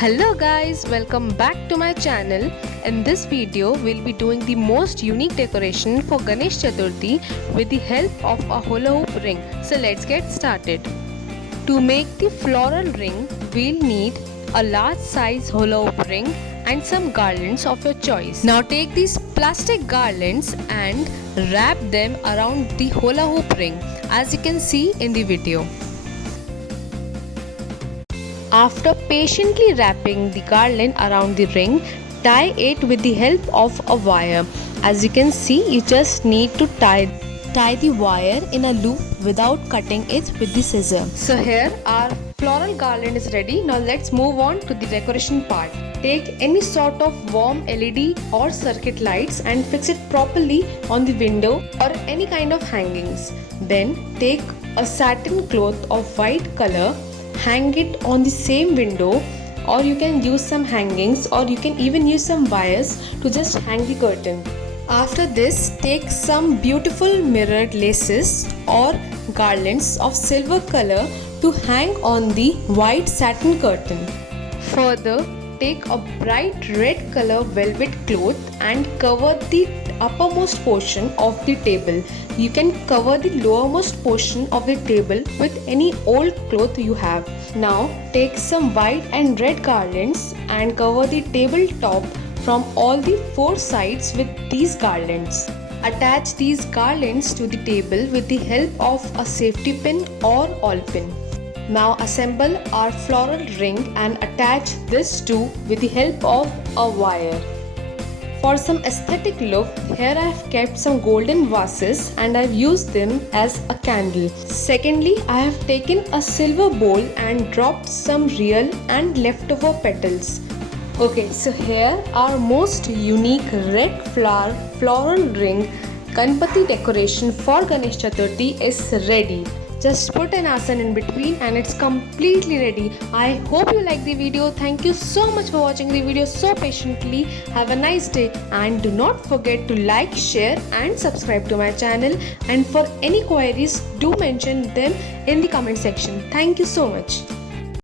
Hello guys, welcome back to my channel. In this video, we'll be doing the most unique decoration for Ganesh Chaturthi with the help of a hula hoop ring. So let's get started. To make the floral ring, we'll need a large size hula hoop ring and some garlands of your choice. Now take these plastic garlands and wrap them around the hula hoop ring as you can see in the video. After patiently wrapping the garland around the ring, tie it with the help of a wire. As you can see, you just need to tie the wire in a loop without cutting it with the scissor. So here our floral garland is ready. Now let's move on to the decoration part. Take any sort of warm LED or circuit lights and fix it properly on the window or any kind of hangings. Then take a satin cloth of white color, hang it on the same window, or you can use some hangings, or you can even use some wires to just hang the curtain. After this, take some beautiful mirrored laces or garlands of silver color to hang on the white satin curtain. Further, take a bright red color velvet cloth and cover the uppermost portion of the table. You can cover the lowermost portion of the table with any old cloth you have. Now take some white and red garlands and cover the tabletop from all the four sides with these garlands. Attach these garlands to the table with the help of a safety pin or awl pin. Now assemble our floral ring and attach this too with the help of a wire. For some aesthetic look, here I have kept some golden vases and I have used them as a candle. Secondly, I have taken a silver bowl and dropped some real and leftover petals. Okay, so here our most unique red flower floral ring Ganpati decoration for Ganesh Chaturthi is ready. Just put an asan in between and it's completely ready. I hope you like the video. Thank you so much for watching the video so patiently. Have a nice day and do not forget to like, share and subscribe to my channel. And for any queries, do mention them in the comment section. Thank you so much.